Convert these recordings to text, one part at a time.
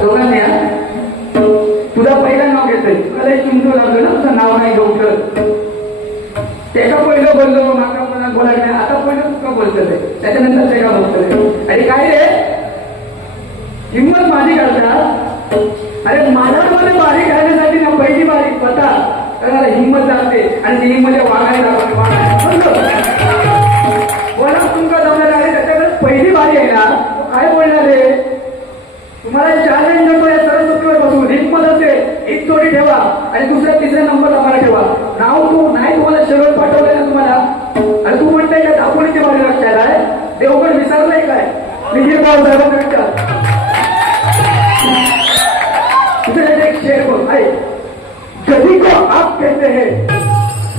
दोघांनी तुझा पहिला नाव घेतोय तुला चिंतू लागलं ना तुझं नाव नाही गवत त्याला पहिलं बोललो माका मला बोलायला नाही आता पहिलं तुका बोलतोय त्याच्यानंतर ते का बोलतोय अरे काय रे हिंमत माझी करतात अरे माझ्यामध्ये बारी घालण्यासाठी ना पहिली बारी स्वतः त्याला हिंमत जाते आणि ती हिंमत वागायला बोला तुमका जमणार आहे त्याच्याकडे पहिली बारी आहे ना काय बोलणार आहे तुम्हाला चॅलेंज नको या सरस्वतीवर बसून हिंमत असेल एक जोडी ठेवा आणि दुसऱ्या तिसऱ्या नंबर आम्हाला ठेवा नाव तू नाही तुम्हाला शेवट पाठवलंय ना तुम्हाला आणि तू म्हणताय का दापोलीची बारी लक्षात आहे देवगड विचारलंय काय निखिल भाऊ साहेबांना तुझे एक शेर को भाई जदी को आप कहते हैं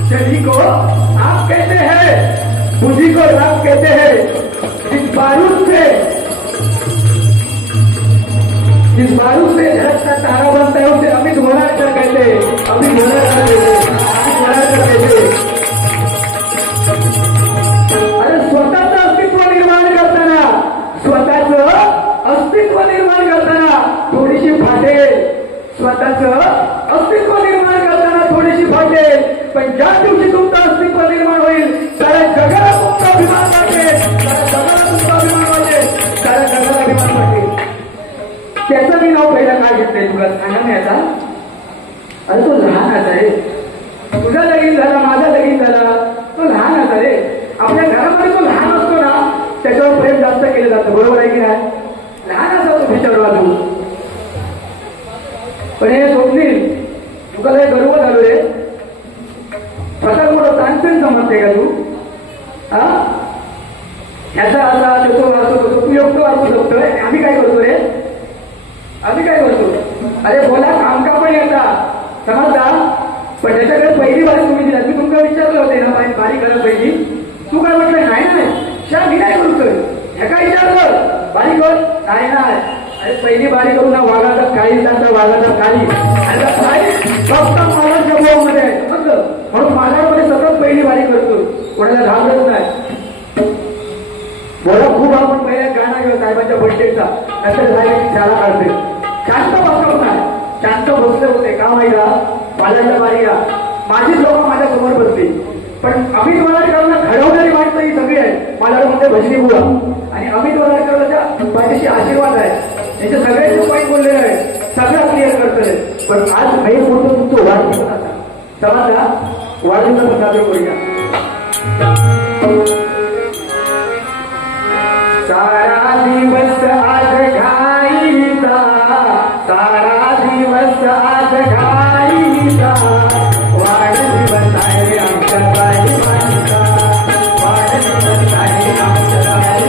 जदी को आप कहते हैं बुद्धि को रब कहते हैं इस बारूद से झड़कता तारा बनता है उसे अमित वराडकर कहते हैं अमित वराडकर कहते अरे स्वतःचं अस्तित्व निर्माण करताना थोडीशी फाटेल स्वतःचं अस्तित्व निर्माण करताना थोडीशी फाटेल पण ज्या दिवशी तुमचं अस्तित्व निर्माण होईल साऱ्या जगाला तुमचा अभिमान वाटेल साऱ्या जगाला अभिमान वाटेल त्याचं मी नाव पहिला काय घेतलंय तुला सांगा नाही आता अरे तो लहान आहे तुझा लगीन झाला माझा लगीन झाला तो लहान असा रे आपल्या घरामध्ये तो लहान असतो ना त्याच्यावर प्रेम जास्त केलं जातं बरोबर आहे की नाही लहान असा तो भितर वाजू पण हे स्वप्नील तुला हे गर्व झालो रे स्वतः मोठं तानसेन समजते का तू ह्याचा असा तो वाचतो तू योग्य वाचू शकतोय आम्ही काय करतो रे आम्ही काय करतो अरे बोला काम का पण येतात समजता पण त्याच्याकडे पहिली बारी तुम्ही दिला मी तुमका विचारलं होते ना बारी करा पहिली तू काय म्हटलं नाही शा मी काय करतोय हे काय विचारलं बारी कर नाही अरे पहिली बारी करू ना वाघाचा काळी जाता वाघाचा काळी फक्त मला जबाबमध्ये आहे समजलं म्हणून माझ्यामध्ये सतत पहिली बारी करतो कोणाला घाबरत नाही बोला खूप आपण पहिल्या गाणं घेऊ साहेबांच्या बड्डेचा नंतर झाले की शाळा काढते शांत वाचवत नाही शांत बसले होते का माहिती पाल्याच्या बारीला माझीच लोक माझ्या समोर बसली पण अमित वराडकरांना घडवणारी माणसं ही सगळी आहे मला म्हणते भजनी बुवा आणि अमित वराडकरांच्या पाठीशी आशीर्वाद आहे त्याचे सगळ्यांचे पॉईंट बोललेले आहे सगळं क्लिअर करतोय पण आज काही मोठं तुमचं वाढदिवस समजला वाढदिवस साजरा करूया सारा दिवस आज घाईचा सारा दिवस आज घाईचा वाढदिवस आहे आमच्या बाईचा वाढदिवस आहे आमच्या बाईचा वाढदिवस आहे आमच्या बाईचा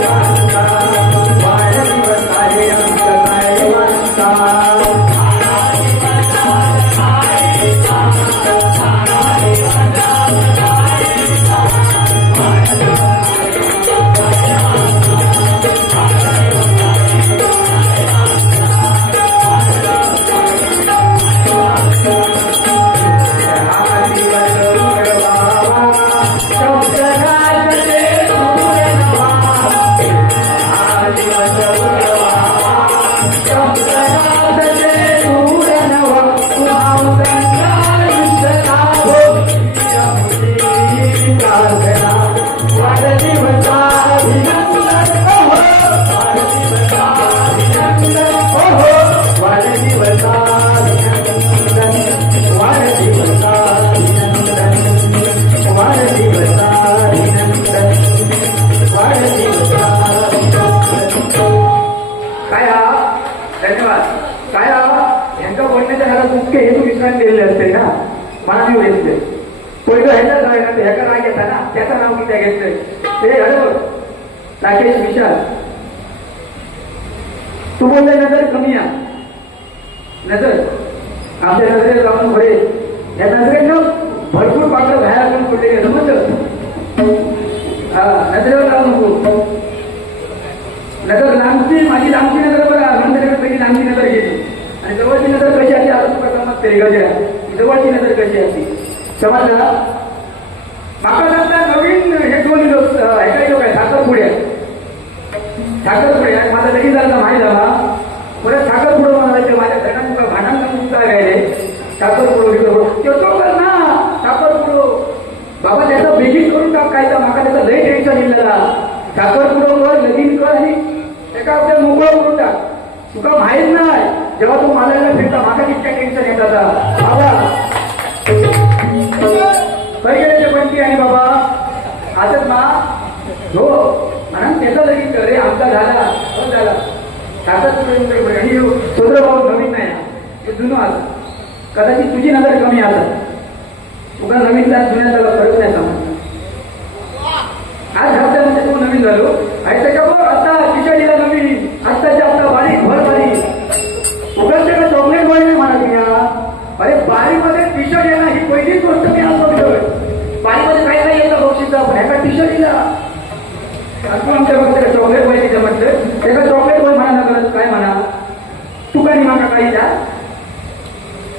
त्याचं नाव किती घेतलंय ते राकेश विशाल तू बोलले नजर कमी आहे नजर आमच्या नजरेत जाऊन पुढे या नजरेनं भरपूर पाकं बाहेर पण पडले समजलं नजरेवर जाऊ नको नजर लांबची माझी लांबची नजर बघा नंतर पहिली लांबची नजर गेली आणि जवळची नजर कशी असते आता तुला समजते गजरा जवळची नजर कशी असते समजला माका सांगता नवीन हे दोन लोक हे काही लोक आहे साखरपुडे माझा लगीन झाला माहीत झाला पुढे साखरपुडो म्हणायचं माझ्या घरात तुका भांडांना मुक्ता काय रे साखरपुडो तो कर ना साखरपुडो बाबा त्याचं बेगीन करून टाक काय तर माका त्याचं लय टेन्शन इल्लेला साखरपुडो कर लगीन कर आणि एका आपल्या मोकळं करून टाक तुका माहित नाही जेव्हा तू मालायला फिरता माका कितक्या टेन्शन येत आता बाबा खरी गेले बनती आणि बाबा आजच ना हो म्हणून त्याचा लगीन कर रे आमचा झाला हो झाला साखरपुडो आणि सोदर भाऊ नवीन नाही ते जुनं आलं कदाचित तुझी नजर कमी आला तुका नवीन जात जुन्या त्याला फरक नाही समजला आज हप्त्यामध्ये तू नवीन झालो आणि का बघ आता खिचडीला नवीन आत्ताच्या आता बारीक भर बारीक उगाच का चॉकलेट गोळी नाही म्हणा तुम्ही अरे बारीमध्ये टी शर्ट येणार ही पहिलीच गोष्ट मी आज बघतोय बारीमध्ये काय नाही येतं बक्षीचा पण एका टी शर्टीला तू आमच्या बघते चॉकलेट गोळी तिथं म्हटलं एका चॉकलेट गोळी म्हणा लागत काय म्हणा तू काय माका काही द्या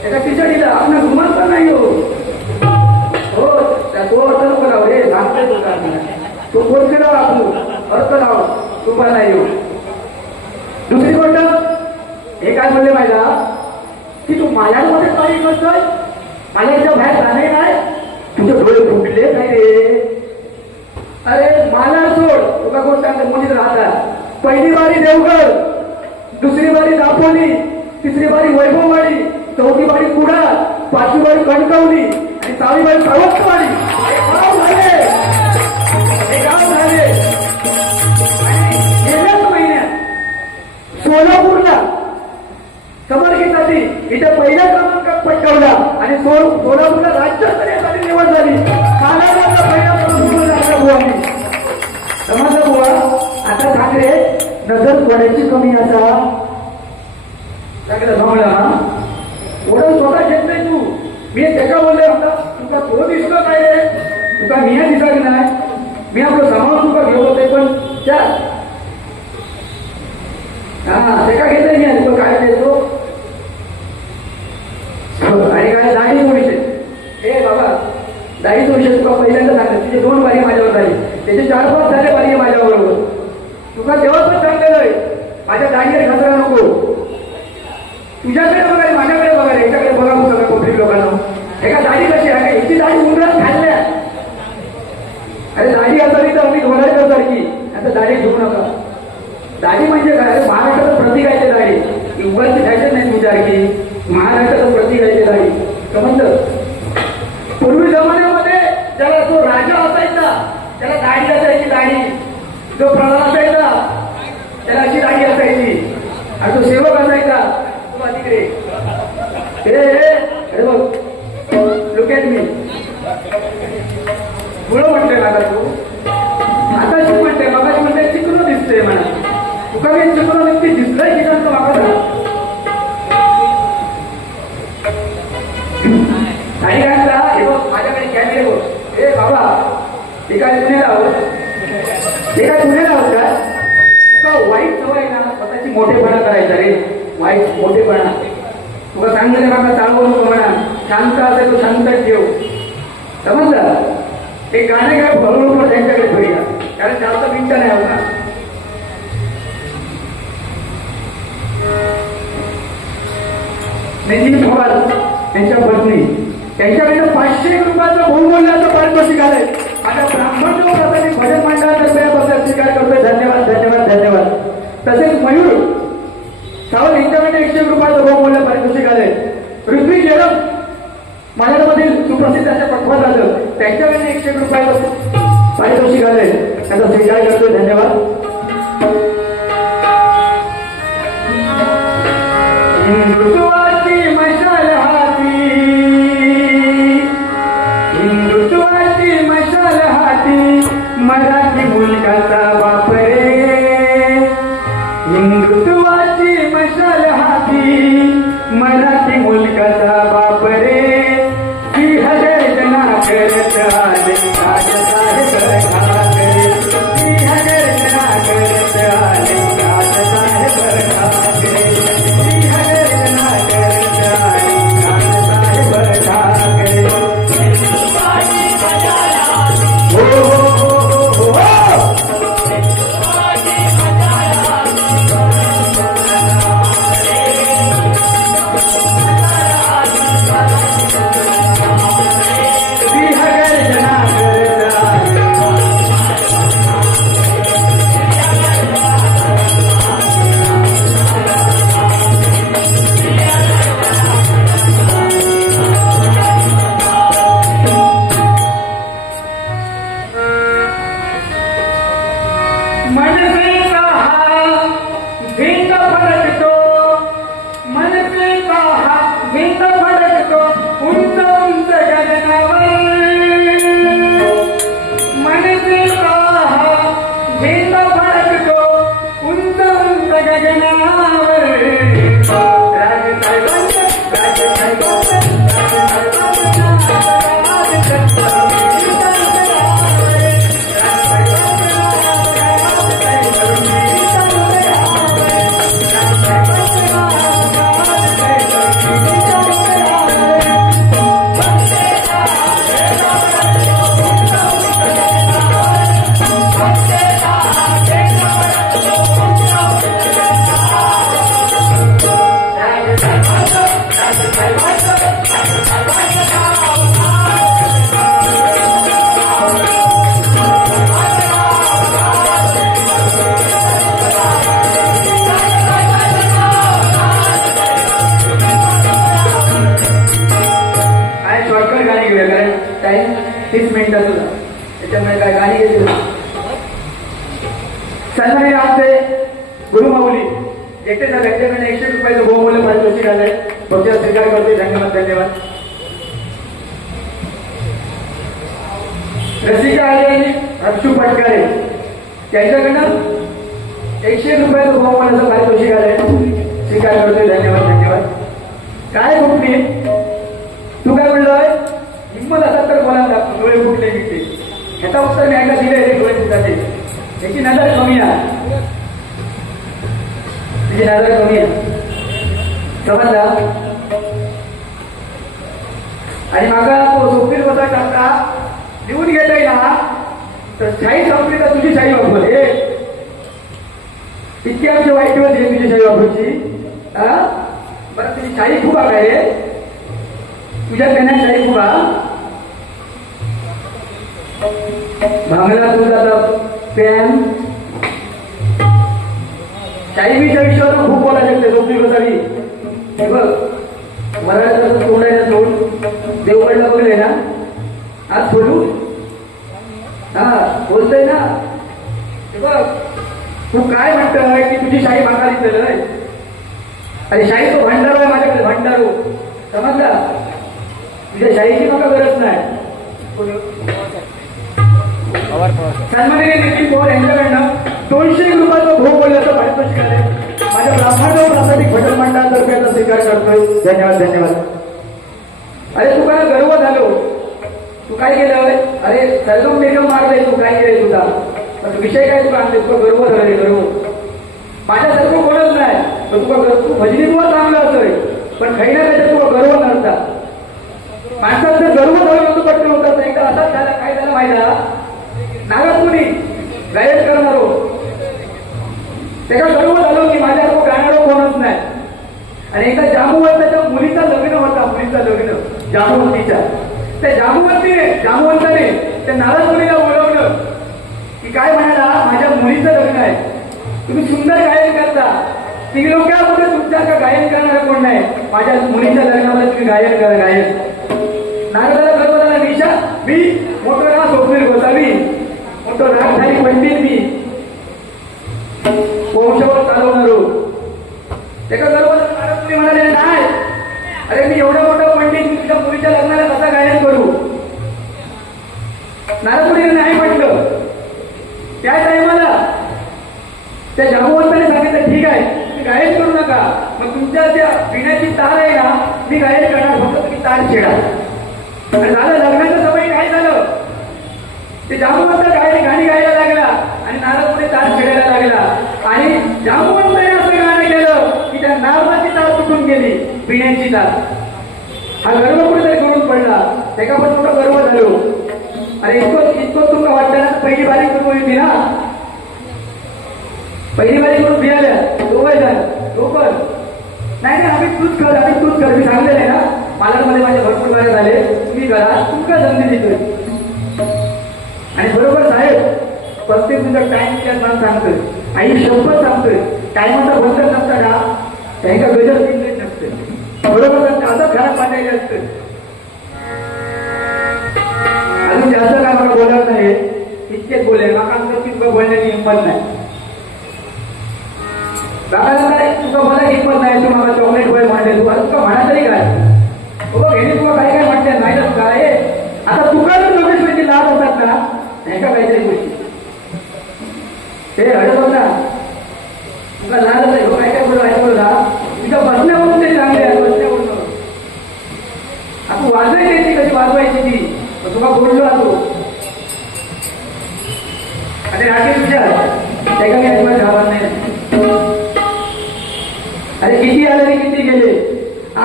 एका टी शर्टीला आपला घुमत पण नाही हो तो अर्थ नको लाव रे सांगतोय तो काय तो कोणते लाव आपू अर्थ लाव तू पण नाही येऊ दुसरी गोष्ट हे काय म्हणले माहिती की तू माझ्यामध्ये काही करतोय माझ्याच्या बाहेर जाणे नाही तुझे डोळे फुटले काय रे अरे मला सोड तुका कोण सांगते मोठीत राहतात पहिली बारी देवगड दुसरी बारी दापोली तिसरी बारी वैभववाडी चौथी बारी कुडा पाचवी बारी कणकवली आणि सहावी बारी सावंतवाडी हे गाव झाले आणि गेल्याच महिन्यात सोलापूरला समर्गिताची इथे पहिल्या क्रमांकात पटकावला आणि सोलापूरला राज्यस्तरीयसाठी निवड झाली कालाचा पहिला बुवा समजलं बुवा आता ठाकरे नजर पडायची कमी आता त्याकडे जमला ना ओढून स्वतः घेत नाही तू मी त्याच्या बोलले आता तुका तो दिसलं काय रे तुका मी दिसत नाही मी आपलं सामान तुका घेऊ होते पण त्या हा ते का घेतोय मी तो काय देतो आणि काय दाढीचा विषय ए बाबा दाढीचा विषय तुका पहिल्यांदा सांगत तिचे 2 बारी माझ्यावर झाली त्याचे 4-5 झाले बारी माझ्याबरोबर तुका तेव्हा पण सांगलेलं माझ्या दाढीवर घसरा नको तुझ्याकडे बघाय माझ्याकडे बघायला याच्याकडे बघा सगळ्या कोपरी लोकांना एका दाढी कशी आहे याची दाढी उंदरात खाल्ल्या अरे दाढी असावी तर अगदी ढोलायचं सारखी आता दाढी घेऊ नका दाढी म्हणजे काय महाराष्ट्राचं प्रतीक आहे ते दाढी उगाची फॅशन नाही तुझ्यासारखी महाराष्ट्राचं प्रतीक आहे ते दाढी समजलं पूर्वी जमान्यामध्ये ज्याला जो राजा असायचा त्याला दाढी असायची दाढी जो प्रधान असायचा त्याला अशी दाढी असायची आणि जो सेवक असायचा तिकडे अरे बघ लुक ॲट मी गुळ म्हणतोय मला तू आता तू म्हणते मगाशी म्हणते चिकन दिसतंय मला तुका काही चिकन नक्की दिसलंय की नसतं मागा आणि काय हे बघ माझ्याकडे कॅमेरे बघ हे बाबा हे काय पुण्याला आहोत हे काय पुण्याला आहोत का तुका वाईट सवय ना स्वतःची मोठेपणा करायचा रे वाईट मोठेपणा तुला सांगितलं माका चालवू नको म्हणा शांत असेल तो शांतच ठेव समजलं एक गाणं काय भरू नको त्यांच्याकडे ठेवूया कारण जास्त मिनिटं नाही होत ना नितीन पवार त्यांच्या पत्नी त्यांच्याकडे 500 रुपयाचं बहुमूल्याचं पारितोषिक आलंय आता ब्राह्मण प्रसादी भजन मंडळातर्फे याबद्दल स्वीकार करतोय धन्यवाद धन्यवाद धन्यवाद तसेच मयूर सावंत यांच्याकडे 100 रुपयाचं बहुमूल्य पारितोषिक आलंय ऋत्विक जयराम माझ्यामधील सुप्रसिद्ध अशा पटवा झालं त्यांच्याकडे 100 रुपयाचं पारितोषिक आलंय त्याचा स्वीकार करतोय धन्यवाद हिंदुत्वाची मशाल हाती हिंदुत्वाची मशाल हाती मराठी मुलगाचा बाप रे हिंदुत्वाची मशाल हाती मराठी मुलगाचा बाप रे सिंहगर्जना करत आले राजसाहेब ठाकरे सिंहगर्जना करत आले राजसाहेब ठाकरे 30 मिनिटं तुला त्याच्यामुळे काय गाणी घेतली सन्मानी आमचे गुरुमाऊली एकटेच्या त्यांच्याकडे 100 रुपयाचं बहुमूल्य पारितोषिक आलंय पक्ष स्वीकार करते धन्यवाद धन्यवाद रसिका आले अक्षू पटकारे त्यांच्याकडनं 100 रुपयाचं बहुमूल्याचं पारितोषिक आलंय स्वीकार करतोय धन्यवाद धन्यवाद काय कुठली तू काय म्हणलोय हिंमत असा तर बोला लागतो डोळे फुटले निघते ह्याचा उत्तर मी एकदा दिलंय डोळे फुटाचे त्याची नजर कमी आहे त्याची नजर कमी आहे समजला आणि मागा तो सोपीर बसा टाका लिहून घेता येईल ना तर शाही संपली तर तुझी शाही वापर हे इतकी आमची वाईट दिवस आहे तुझी शाही वापरची बरं तुझी शाही खूप काय रे तुझ्या पेण्यात शाही खूप भांगला तुझा पॅन शाहीच्या विषयावर खूप बोलायला लागते सोपी बसावी हे बघ मराठा तोडायला सोड देवगडला बघले ना आज सोडू हा बोलतोय ना हे बघ तू काय म्हणतोय की तुझी शाही भांगारी चालय अरे शाही तो भंडारो आहे माझ्याकडे भंडारो समजला तुझ्या शाहीची मला गरज नाही सन्माननीय नितीन पवार यांच्याकडनं 200 रुपयाचं बहुमूल्याचं पारितोषिक आलंय माझ्या ब्राह्मणगाव प्राथमिक भजन मंडळातर्फे याचा स्वीकार करतोय धन्यवाद धन्यवाद अरे तू काय गर्व झालो तू काय केलंय अरे सर्वम बेगम मारलंय तू काय केलंय तुझा विषय काय तुला आणले तुला गर्व झालंय गर्व माझ्यासारखं कोणच नाही पण तुला तू भजनी तुला चांगलं असतोय पण काही ना त्याच्यात तुला गर्व नसता माणसात जर गर्व झालं नव्हतं पटकन होतं एकदा असाच झाला काय झालं माहिती नागत कुणी गायन करणारो त्याला गर्व झालो की माझ्यासारखं गाणारो कोणच नाही आणि एकदा जांबुवंताच्या मुलीचं लग्न होता मुलीचं लग्न जांबुवंतीच्या त्या जांबुवंताने त्या नारद मुलीला बोलवलं की काय म्हणाला माझ्या मुलीचं लग्न आहे तुम्ही सुंदर गायन करता ती लोकांमध्ये तुमच्या गायन करणारं कोण नाही माझ्या मुलीच्या लग्नामध्ये तुम्ही गायन करा गायन नारदाला गर्व झाला निशा मी मोठं राग सोपवीर गोसावी मोठं राग झाली पंडित मी वंशावर चालवणारो त्याचा गर्व नारद मुली म्हणाले नाही अरे मी एवढं मोठं पंडित मी तुझ्या मुलीच्या लग्नाला कसा गायन करू नारद मुलीने नाही म्हटलं त्या टायमाला त्या जांबुवंताने सांगितलं ठीक आहे तुम्ही गायन करू नका मग तुमच्या त्या पिण्याची तार आहे ना मी गायन करणार फक्त तुम्ही तार छेडा झालं लग्नाचा समय काय झालं ते जांबुवंत गाणी गायला लागला आणि नारदमुळे तार छेडायला लागला आणि जांबुवंताने असं गाणं केलं की त्या नारदाची तार तुटून गेली पिण्याची तार हा गर्व कुठेतरी करून पडला त्याला पण मोठा गर्व झालो अरे इतकं तुला वाटतं ना पहिली बारीक करून होती ना पहिली बारी करून फिरायला दोघं झालं दोघं नाही नाही आम्ही तूच कर मी सांगलेलं आहे ना पालरमध्ये माझ्या भरपूर बाऱ्या झाले तुम्ही करा तुमका संधी देतोय आणि बरोबर साहेब प्रत्येक तुमचा टाइम त्या सांगतोय आई शपथ सांगतोय टायमाचा बंद नसता ना त्यांना गजर पिंजत नसते बरोबर असंच घरात पाठायचे असतं अजून जास्त काय मला बोलत नाही इतकेच बोले माका तितकं बोलण्याची हिंमत नाही काकाला काय तुका मला हिंमत नाही तू मला चॉकलेट बॉय म्हणते तू तुका म्हणा तरी काय घेणे तुला काही काय म्हणते नाही ना काय आता तुका जर चॉकलेट लाभ होतात ना नाही का काहीतरी गोष्टी ते हडपत ना तुका लाभ होता काय काय बोलू ऐकलं ना तुझ्या बसण्यावरून ते चांगले आहे बसण्यावरून आपण वाजवायची ती कशी वाजवायची ती तुका बोललो असो आणि राकेश विचार त्याला काही अजिबात घाबरत नाही अरे किती आले रे किती गेले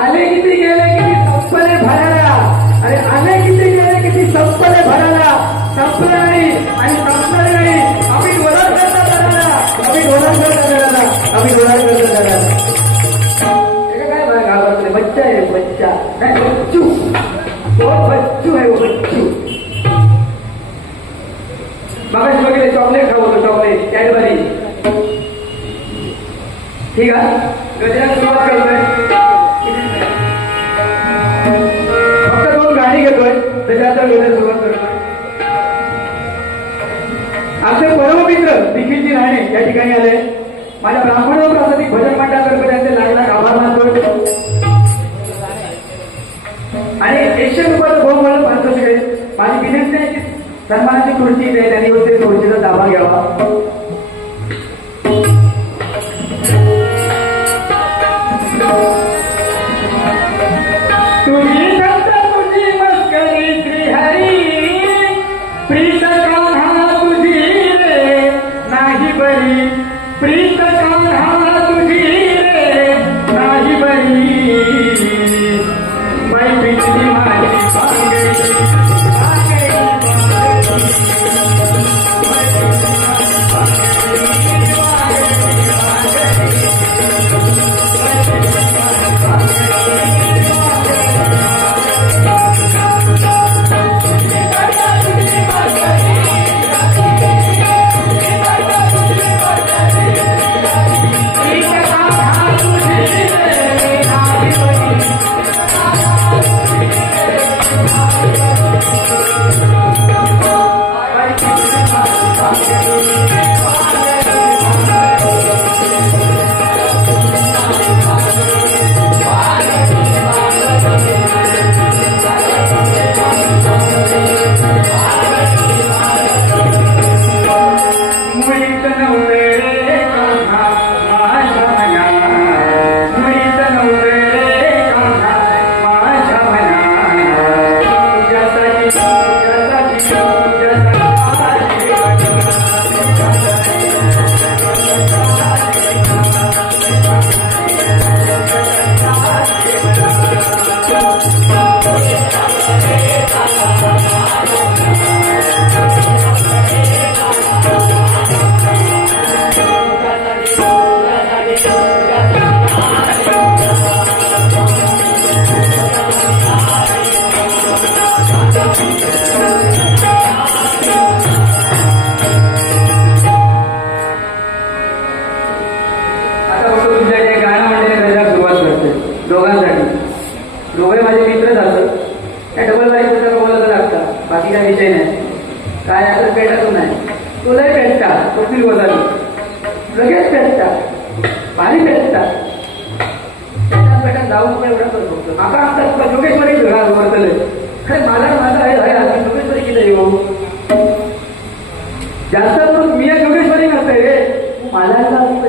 आले किती गेले किती संपले भराला अरे आले किती गेले किती संपले भराला संपलं नाही आणि संपलं नाही आम्ही डोळा करता करायला आम्ही डोळा करता काय बघा घाबरत नाही बच्चा आहे बच्चा नाही बच्चू तो बच्चू आहे बच्चू मगाशी वगैरे चॉकलेट खावतो चॉकलेट कॅडबरी ठीक आहे गजरात सुरुवात करतोय फक्त 2 गाणी घेतोय त्याच्यानंतर गजर सुरुवात करतोय या ठिकाणी आले. माझ्या ब्राह्मण व प्रासादिक भजन मंडळातर्फे त्यांचे लाख आभार मानतो आणि 100 रुपयाचं भाऊ मला पारितोषिक आहे. माझी विनंती आहे की सन्मानाची खुर्ची आहे त्यांनी होते खुर्चीचा ताबा घ्यावा. तुझी तुझी मस्करी श्रीहरी प्रीत कान्हा तुझी रे नाही बरी प्रीत कान्हा तुझी रे नाही बरी मैत्रिणी माझी दोघे माझे मित्र झालं. त्या डबल बारी पुस्तकं बोलायला लागतात. बाकी काही विषय नाही. काय आता पेटातून नाही. तुलाही पेटता कुठली बोलाली लगेच पेटता भारी पेटता पेटात जाऊन पण एवढा करतो. माका आमचा योगेश्वरी वर्तले खरे मला माझा आहे योगेश्वरी किती येऊ जास्त करून मी एक योगेश्वरी नसते रे. मला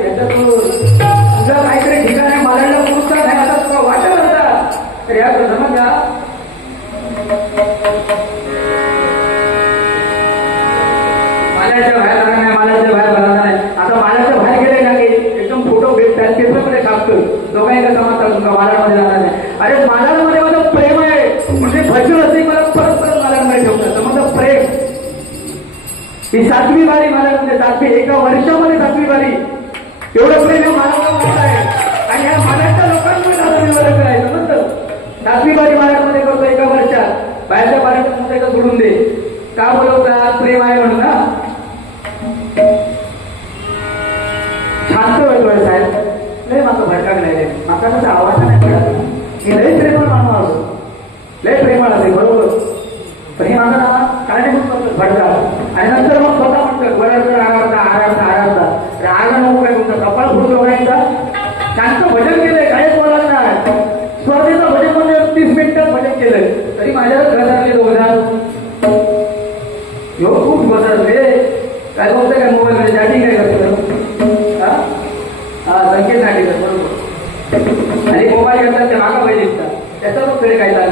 याच्यात तुझं काहीतरी ठिकाण आहे मला प्रोत्साहन आहे आता तुला वाटत होता तर या समजा मालाच्या बाहेर लागणार नाही. मालाच्या बाहेर लागणार नाही. आता मालाच्या बाहेर गेले ना की एकदम फोटो भेटतात पेपरमध्ये छापतो. दोघांनी का समजतात तुमचा मालामध्ये जाणार नाही. अरे मालामध्ये माझं प्रेम आहे म्हणजे भजन असे मला परत परत मालामध्ये ठेवतात. समजा प्रेम ही 7वी बारी मला म्हणजे 7वी एका वर्षामध्ये 7वी बारी एवढं प्रेम मालाला आहे आणि ह्या मालाच्या लोकांमध्ये आता निवडणूक करायचं समजतं. 7वी बारी मालामध्ये करतो एका वर्षात बाहेरच्या बारीमध्ये का सोडून दे का बोलवतात प्रेम आहे म्हणून ना. शांत होतोय साहेब लय माका भडकाक नाही माका तसा आवाज नाही पडत. मी लय प्रेमळ मानव असो लय प्रेमळ असेल बरोबर पण हे माझा कारणीभूत करतो भडका आणि नंतर मग स्वतः म्हणतात बऱ्याच आरामता आरामता आरामता रागा नको काय तुमचा कपाळ फुटलो बघायचा. शांत भजन केलंय काहीच बोलायला नाही. स्पर्धेचं भजन म्हणजे 30 मिनिटात भजन केलंय तरी माझ्यावर घर झाले दोघांना ह्यो खूप बदल रे. काय बघतोय काय मोबाईल मध्ये चॅटिंग काय करतो हा संकेत नाही करत बरोबर आणि मोबाईल घेतात ते मागा पाहिजे दिसतात त्याचा तो खेळ काय चालू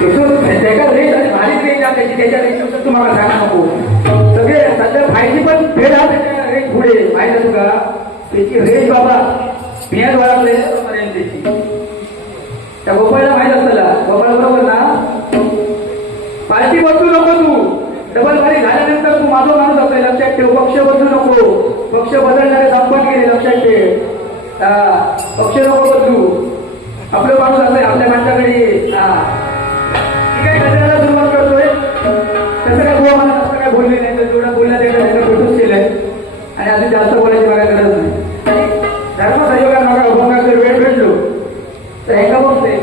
त्याच्या रेंज आणि भारीच रेंज आहे त्याच्या रेंज तुम्हाला सांगा नको. सगळे सध्या 5G पण फेड हा त्याच्या रेंज पुढे माहिती तुका त्याची रेंज बाबा बियाज वाढवले त्याची. त्या गोपाळला माहित असताना गोपाळ बरोबर ना पार्टी बदलू नको तू डबल बारी झाल्यानंतर तू माझा माणूस असतोय लक्षात ठेव. पक्ष बदलू नको. पक्ष बदलणारे संपत गेले लक्षात ठेव. पक्ष नको बदलू. आपलं माणूस असतंय आपल्या माणसाकडे काय कचऱ्याला सुरुवात करतोय तसं काय गोवा मला असं काय बोलले नाही तर जेवढा बोलला त्याला फोटोच केलंय आणि अजून जास्त बोलायची मला गरज नाही. धर्मसहयोगा नका उभा जर वेळ भेटलो तर एका बघतोय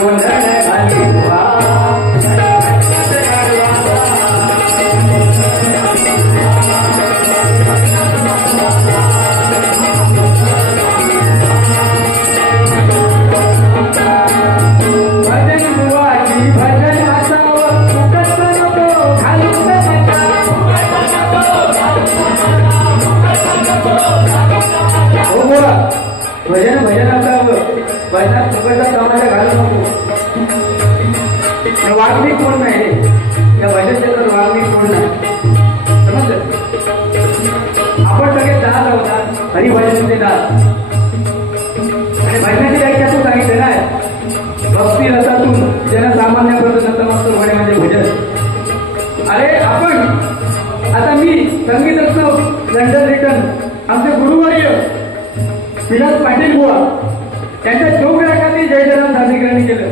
गोंधळ घाली बुवा भजन भजनाचा भजनात फुकटचा तमाशा घालू नको. वाघमिक कोण नाही रे या भजन क्षेत्रात वाघमिक कोण नाही समजलं. आपण सगळे दास होतात हरिभजनचे दास आणि भजनाची व्याख्या तू सांगितलं ना भक्ती रसातून जनसामान्यापर्यंत नतमस्तक होणे म्हणजे भजन. अरे आपण आता मी संगीतज्ञ लंडन रिटर्न आमचे गुरुवर्य विलास पाटील बुवा त्यांच्या चौघराखाती जयजनाथ सादरीकरण केलं.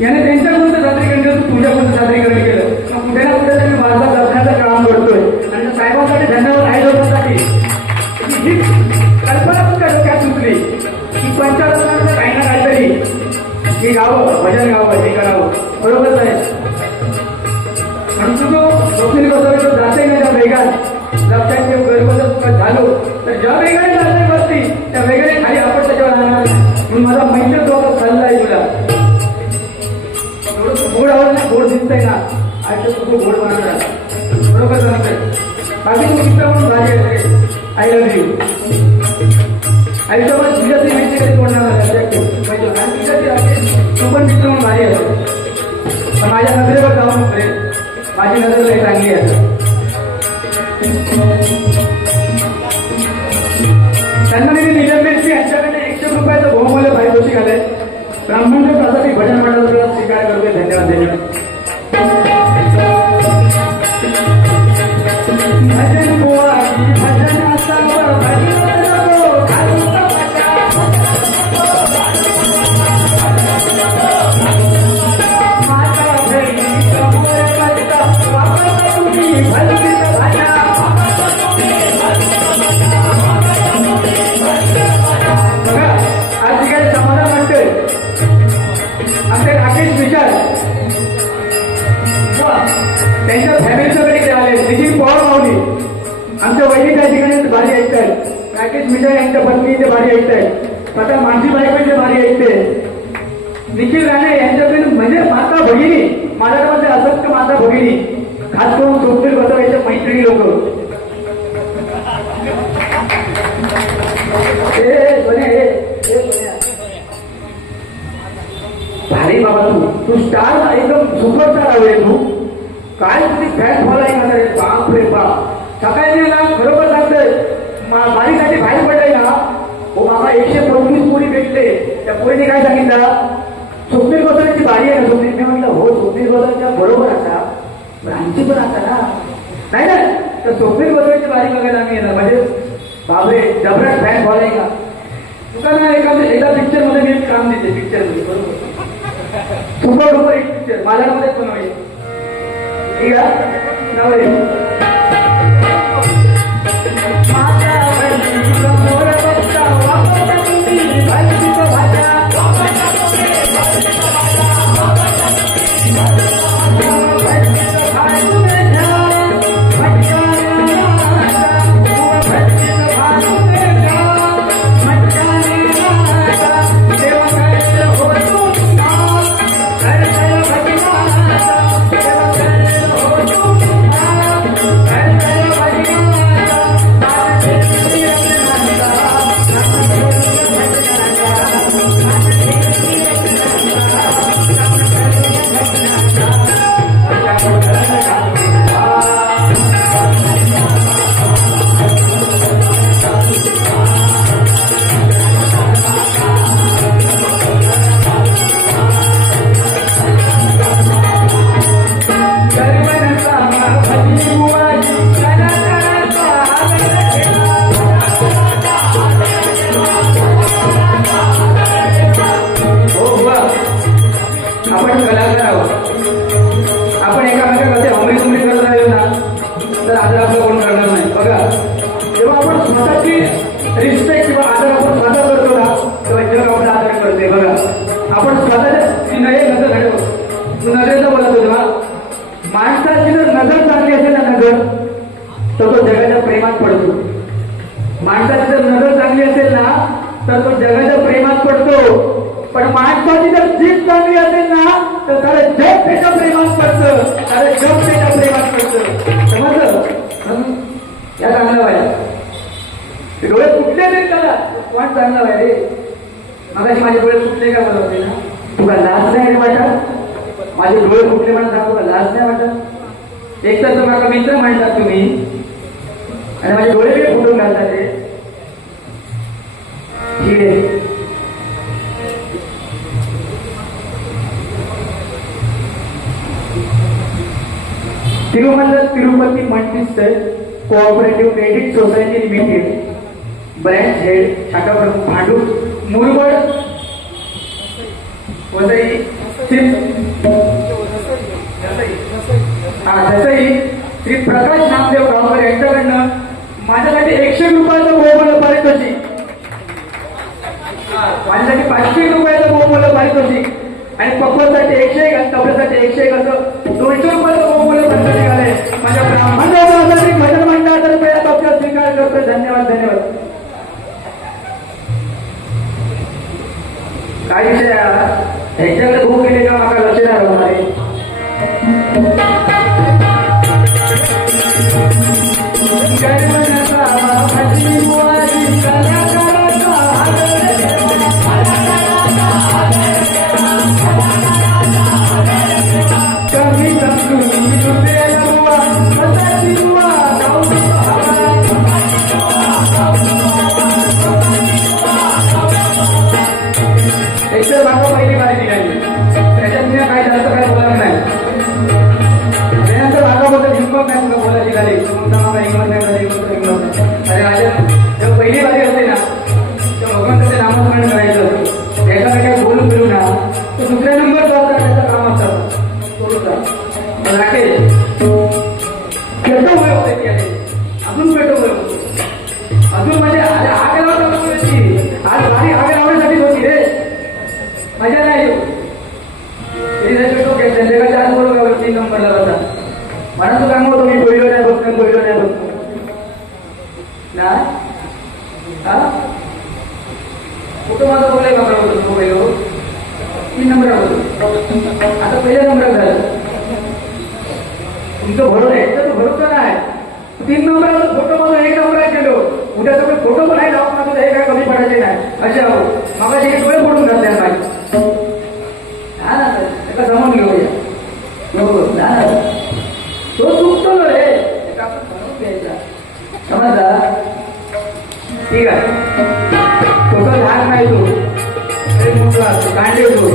याने त्यांच्याकडून सादरीकरण केलं तुझ्याकडून सादरीकरण केलं. कुठे ना कुठे त्यांनी माझा दर्शनाचं काम करतोय आणि साहेबांसाठी धन्यवाद आहे लोकांसाठी ही कल्पना तुमच्या डोक्यात सुचली की पंचरत्नांचं काही ना काहीतरी हे गावं भजन गावं हे करावं बरोबरच आहे. म्हणून तुझं स्वप्नील गोसावी जाते नाही त्या वेगात लक्षात ठेव गर्भच झालो तर ज्या वेगाने जाते बसती त्या वेगाने खाली आपण त्याच्यावर राहणार. म्हणून माझा मैत्र डोका चालला आहे तुला थोडंसं गोड आवडलं गोड दिसतंय ना आयुष्य तू गोड बनवणार बरोबर सांगतोय. बाकी तू मित्र म्हणून भारी आहे आय लव्ह यू आयुष्यामध्ये तुझ्याची माहिती कधी कोणणार लक्षात ठेव आणि तुझ्याची तू पण मित्र म्हणून भारी आहे. माझ्या नजरेवर जाऊ नको माझी नजर लई चांगली आहे. सन्माननीय निलंबेशी यांच्याकडे 100 रुपयाचं बहुमूल्य पारितोषिक आलंय. ब्राह्मण त्यासाठी भजन मंडळाचा स्वीकार करतोय. धन्यवाद धन्यवाद. भजन बुवा भजन असावं भजन नको घालून तमाशा माता बहिणी समोर बसता वापरता तुम्ही भजनीचं भाषा बघा आज ठिकाणी समाधान म्हणतोय आमचे राकेश विचार त्यांच्या फॅमिलीच्याकडे इकडे आले नितीन पवार माऊली आमच्या वैदिक त्या ठिकाणी भारी ऐकत आहेत. राकेश मिठाई यांच्या पत्नी इथे भारी ऐकत आहेत. स्वतः मानसी बायकोचे भारी ऐकते. निखिल राणे यांच्याकडे म्हणजे माता भगिनी महाराष्ट्रामध्ये असंख्य माता भगिनी खास करून सोपीर बसवायच्या मैत्रिणी लोक भारी बाबा तू स्टार एकदम सुपरस्टार आहे तू काय तुझी फॅन फॉलोईंग होणार आहे. बाप रे बाप सकाळी ना खरोखर सांगतोय बारीसाठी बाहेर पडलाय ना हो बाबा 125 पोरी भेटले. त्या पोरीने काय सांगितलं स्वप्नील गोसावीची बारी आहे ना स्वप्नील. मी म्हटलं हो स्वप्नील गोसावीच्या बरोबर आता आमची पण आता ना नाही ना तर स्वप्नील गोसावीची बारी बघायला आम्ही येणार म्हणजे बापरे जबराट फॅन फॉलोईंग का तुका ना एकदा पिक्चर मध्ये मी काम देते पिक्चर मध्ये बरोबर सुपर डुपर एक पिक्चर माझ्यामध्येच बनवायचे ठीक आहे. पडतो. माणसाची जर नजर चांगली असेल ना तर तो जगाच्या प्रेमात पडतो. पण माणसाची जर जीभ चांगली असेल ना तर त्याला जग त्याच्या प्रेमात पडतं. त्याला जग त्याच्या प्रेमात पडतं. समजलं? या चांगलं व्हायला डोळे फुटले तरी त्याला वाट चांगला व्हाय रे. मगाशी माझे डोळे फुटले का बरं होते ना. तुला लाज नाही वाटत? माझे डोळे फुटले म्हणून सांगतो का लाज नाही वाटत? एक तर माझा मित्र म्हणतात तुम्ही आणि माझे डोळे बी फुटून घालतात रे. ठीक आहे. तिरुपती मंटिस्टर cooperative credit society limited branch head शाखा प्रमुख भांडूप मुरबड वसई जसंही श्री प्रकाश नामदेव गावकर यांच्याकडनं माझ्यासाठी 100 रुपयाचं बहुमूल्य पारितोषिक, माझ्यासाठी 500 रुपयाचं बहुमूल्य पारितोषिक आणि पक्वासाठी 101 आणि तबल्यासाठी 101 असं 200 रुपयाचं बहुमूल्य पारितोषिक आलंय. माझ्या ब्राह्मण भजन मंडळातर्फे या बाबतीत स्वीकार करतो. धन्यवाद धन्यवाद. काय विषय ह्याच्याकडे भूक गेले का मला लक्ष नाही राहणार. एकतर मागं पहिली बारी निघाली त्याच्यात मी काय जास्त काय बोलणार नाही. त्यानंतर भागाबद्दल हिंमत नाही तुला बोलायची झाली मला हिंमत नाही झाली हिंमत नाही. अरे राजा जेव्हा पहिली बारी होते ना तेव्हा भगवंताचे नामस्मरण करायचं. एखादा काय बोलून फिरू ना तो दुसऱ्या नंबर जाता त्याचं काम असतं सोडून राखेल पेटो वय होते की अजून पेटो वय होते अजून म्हणजे आग लावण्याची आज बारी आग लावण्यासाठी होती रे. मजा नाही येतो संध्याकाळच्या आज बरोबर 3 नंबरला होता म्हणा तू सांगू होतो मी बोललो नाही बघतो ना कुठं माझं बोलाय का बरोबर मोबाईल 3 नंबर होतो. आता पहिल्या नंबर झालं तुमचं भरोसा आहे तर भरोसा नाही. 3 नंबरला फोटो माझा 1 नंबर केलो उद्या तुम्ही फोटो पण आहे लावून माझं हे काय कमी पडायचे नाही असे आहो. मागा हे डोळे फोडून घातले माझे हा ना त्याला जमून घेऊया तो चुकतो रे घ्यायचा समजला. ठीक आहे तो तर लहान नाही तो तरी मोठा कांडे तो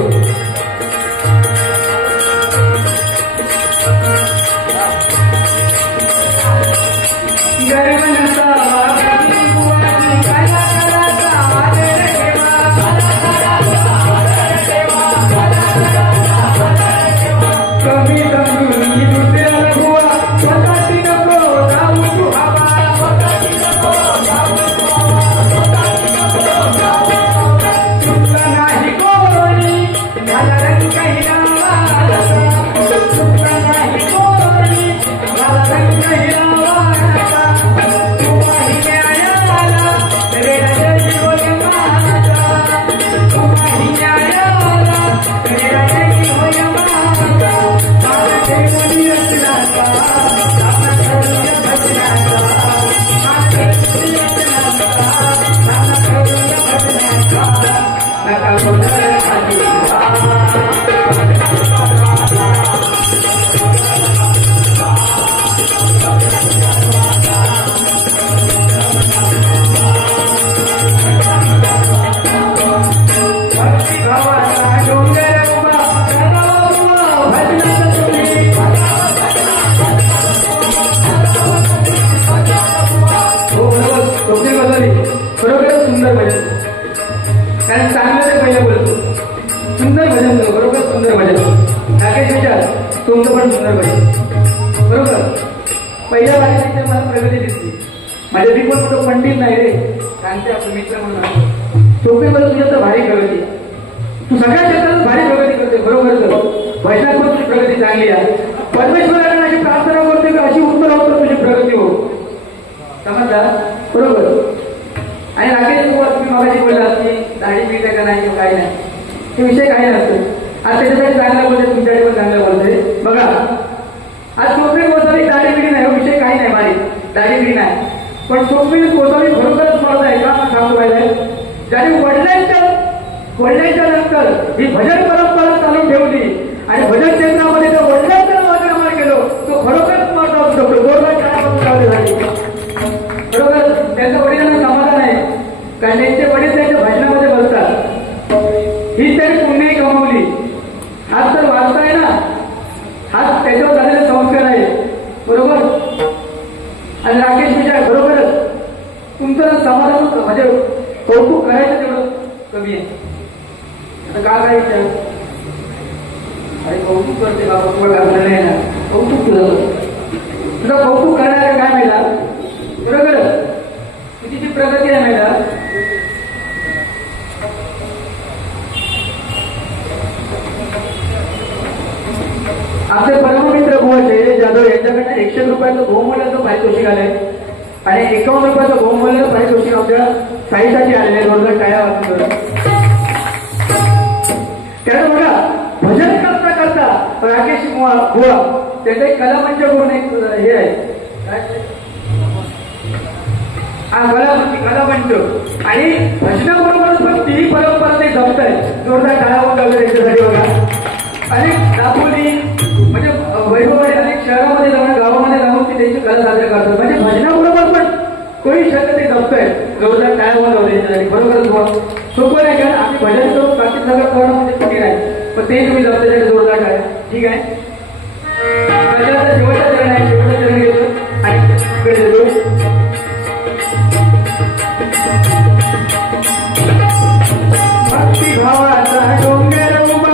कारण चांगलं ते पहिलं बोलतो सुंदर भजन बरोबर सुंदर भजन राकेश विचार तुमचं पण सुंदर भजन बरोबर. पहिल्या बारीपेक्षा मला प्रगती दिसली. माझ्या रिपोर्ट कुठं पंडित नाही रे सांगते आपलं मित्र म्हणून सोपे बोलत तुझ्या तर भारी प्रगती तू सगळ्या क्षेत्रात भारी प्रगती करते बरोबर. भजनात पण तुझी प्रगती चांगली आहे. परमेश्वराकडे अशी प्रार्थना करते की अशी उत्तर होतं तुझी प्रगती हो समजला. नाही काही नाही, हे विषय काही नसतं. आज त्याच्यासाठी चांगलं बोलते, तुमच्याकडे पण चांगलं बोलते. बघा आज स्वप्नील गोसावी दाढीबिडी नाही, विषय काही नाही, माझी दाढीबिडी नाही, पण स्वप्नील गोसावी खरोखरच मरत आहे का सांगतो पाहिजे. ज्याने वडिलांच्या नंतर ही भजन परंपरा चालू ठेवली आणि भजन क्षेत्रामध्ये जो वडिलांचा मार्ग केलो तो खरोखरच मरत असू शकतो. जोरदार काळापासून झाली खरोखर त्यांच्या वडिलांना समाधान आहे कारण त्यांचे वडील त्यांच्या भजनामध्ये बसतात. ही त्यांनी पुण्यही कमावली. हाच तर वारसा आहे ना, हाच त्याच्यावर झालेले संस्कार आहे, बरोबर. आणि राकेश विचार बरोबरच तुमचं समाधान म्हणजे कौतुक करायचं तेवढं कमी आहे. आता काय विचार अरे कौतुक करते बाबा, तुला घाललं नाही ना, कौतुक तुझं कौतुक करणारे काय मिळाला, बरोबर तुझी प्रगती आहे मिळाला. आपले परममित्र गोवाचे जाधव यांच्याकडनं 100 रुपयाचं बहुमूल्याचं पारितोषिक आलंय आणि 51 रुपयाचं बहुमूल्याचं पारितोषिक आपल्या साईसाठी आलेले. जोरदार टाळ्या वाजून त्यानं बघा भजन करता करता राकेश गोवा त्याचं एक कलामंच करून एक हे आहे कलामंच आणि भजनाबरोबरच पण तीही परंपरा ते जपत आहे. जोरदार टाळ्या वाजून त्यांच्यासाठी बघा. अनेक दापोली म्हणजे वैभववाडी अनेक शहरामध्ये जाऊन गावामध्ये जाऊन ते त्यांची कला साजरा करतात. म्हणजे भजनाबरोबर पण कोणी शब्द ते जपतोय. जोरदार टाळ्या वाजवले त्यांच्यासाठी. बरोबर सोपं नाही कारण आम्ही भजन करून बाकी सगळं करणं म्हणजे कठीण आहे, पण ते तुम्ही जपते त्याच्या जोरदार टाळ्या. ठीक आहे. शेवटचा चरण आहे, शेवटचा चरण घेतो आणि देतो. भक्ती भावाचा डोंगर उभा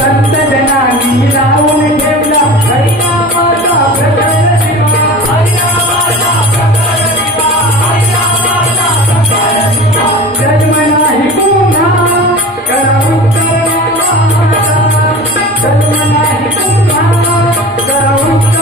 संत जनांनी लावून ठेवला हरिनामाचा प्रकट दिवा, जन्म नाही पुन्हा करा उत्तर, जन्म नाही पुन्हा करा उत्तर.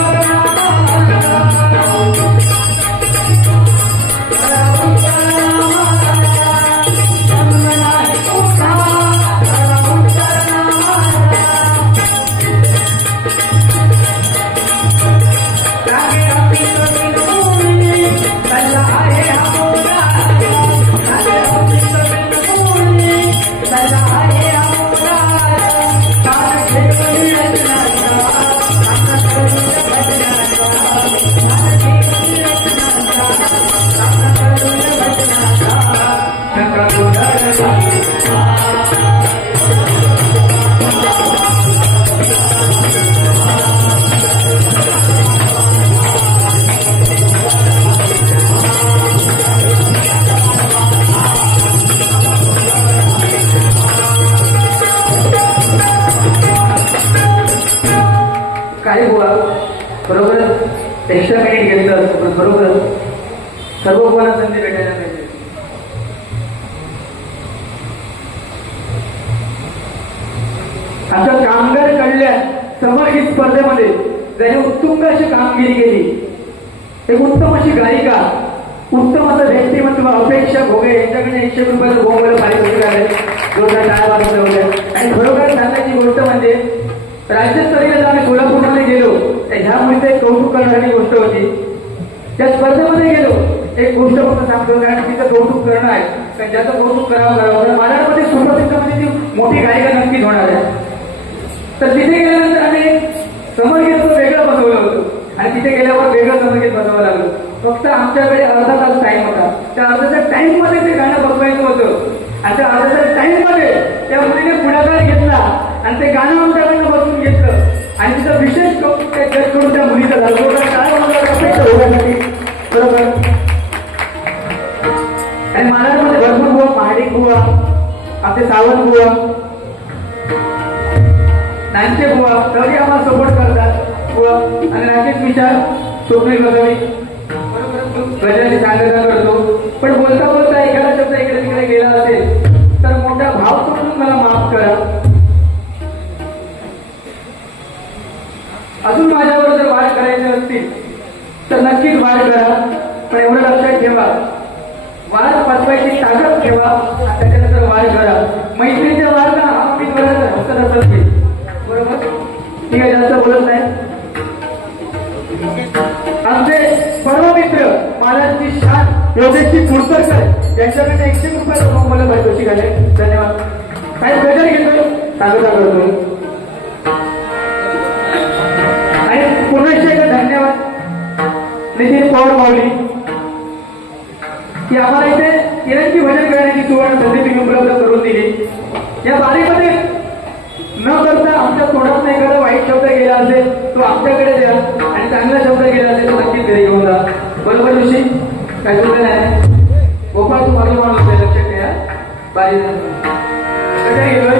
काही बुवा बरोबर एक्स्ट्रा मिनिट घेतलं पण बरोबर सर्व कोणा संधी भेटायला पाहिजे. आमच्या कामगार कल्याण समर्पित स्पर्धेमध्ये ज्याने उत्तुंग अशी कामगिरी केली, एक उत्तम अशी गायिका, उत्तम असं व्यक्तिमत्व अपेक्षा भोगे यांच्याकडे 100 रुपयाचं बहुमूल्य पारितोषिक आले. जोरदार टाळ्या वाजवल्या होत्या. आणि खरोखर सांगायची गोष्ट म्हणजे राज्यस्तरीय जर आम्ही सोलापूरमध्ये गेलो तर ह्यामुळे एक कौतुक करणारी गोष्ट होती. त्या स्पर्धेमध्ये गेलो एक गोष्ट फक्त सांगतो कारण तिचं कौतुक करणं आहे, कारण ज्याचं कौतुक करावं महाराष्ट्रामध्ये सुप्रसिद्धमध्ये ती मोठी गायिका नक्कीच होणार आहे. तर तिथे गेल्यानंतर आम्ही समरगीत वेगळं बसवलं होतं आणि तिथे गेल्यावर वेगळं समरगीत बसवावं लागलं. फक्त आमच्याकडे अर्धा तास टाइम होता. त्या अर्ध्या टाइम मध्ये ते गाणं बसवायचं होतं आणि त्या अर्ध्या टाइम मध्ये त्या मुलीने पुढाकार घेतला आणि ते गाणं आमच्याकडनं बसून घेतलं आणि तिचं विशेष कौतुक ते जज करून त्या मुलीचं झालं. काय अपेक्षा होण्यासाठी बरोबर. आणि महाराष्ट्रामध्ये भरपूर बुवा, पहाडी बुवा, आपले सावंत बुवा, नांचे बुवा तरी आम्हाला सपोर्ट करतात बुवा. आणि राकेश विचार स्वप्नील गोसावी गजाने सांगता करतो, पण बोलता बोलता एखादा शब्द इकडे तिकडे गेला असेल तर मोठा भाव करून मला माफ करा. अजून माझ्यावर जर वाद करायचे असतील विश्वास ठेवा, वार पचवायची ताकद ठेवा, त्याच्यानंतर वार करा. मैत्रीचे वार ना आम्ही हसत हसत घे. बरोबर, ठीक आहे, जास्त बोलत नाही. आमचे परम मित्र महाराजची शान योगेशजी कुलकर्णी यांच्याकडे 100 रुपये मला पारितोषिक आले. धन्यवाद. काही गजर घेतो, सांगता करतो. आणि पुन्हा एकदा धन्यवाद नितीन पवार माऊली की आम्हाला इथे किरणची भजन करण्याची सुवर्ण संधी तुम्ही उपलब्ध करून दिली. या बारीमध्ये न करता आमच्या तोंडात नाही एखादा वाईट शब्द गेला असेल तो आमच्याकडे द्या आणि चांगला शब्द गेला असेल तर नक्कीच घरी घेऊन जा. बरोबर दिवशी काय बोललं नाही. गोपाळ तू माझं माणूस आहे, लक्षात घ्या. बारी कशा गेलोय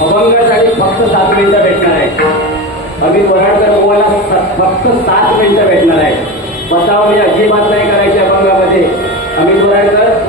अभंगासाठी फक्त 7 मिनिटं भेटणार आहे. अमित वराडकर तुम्हाला फक्त 7 मिनिटं भेटणार आहे. बचाव अजिबात नाही करायची अभंगामध्ये. अमित वराडकर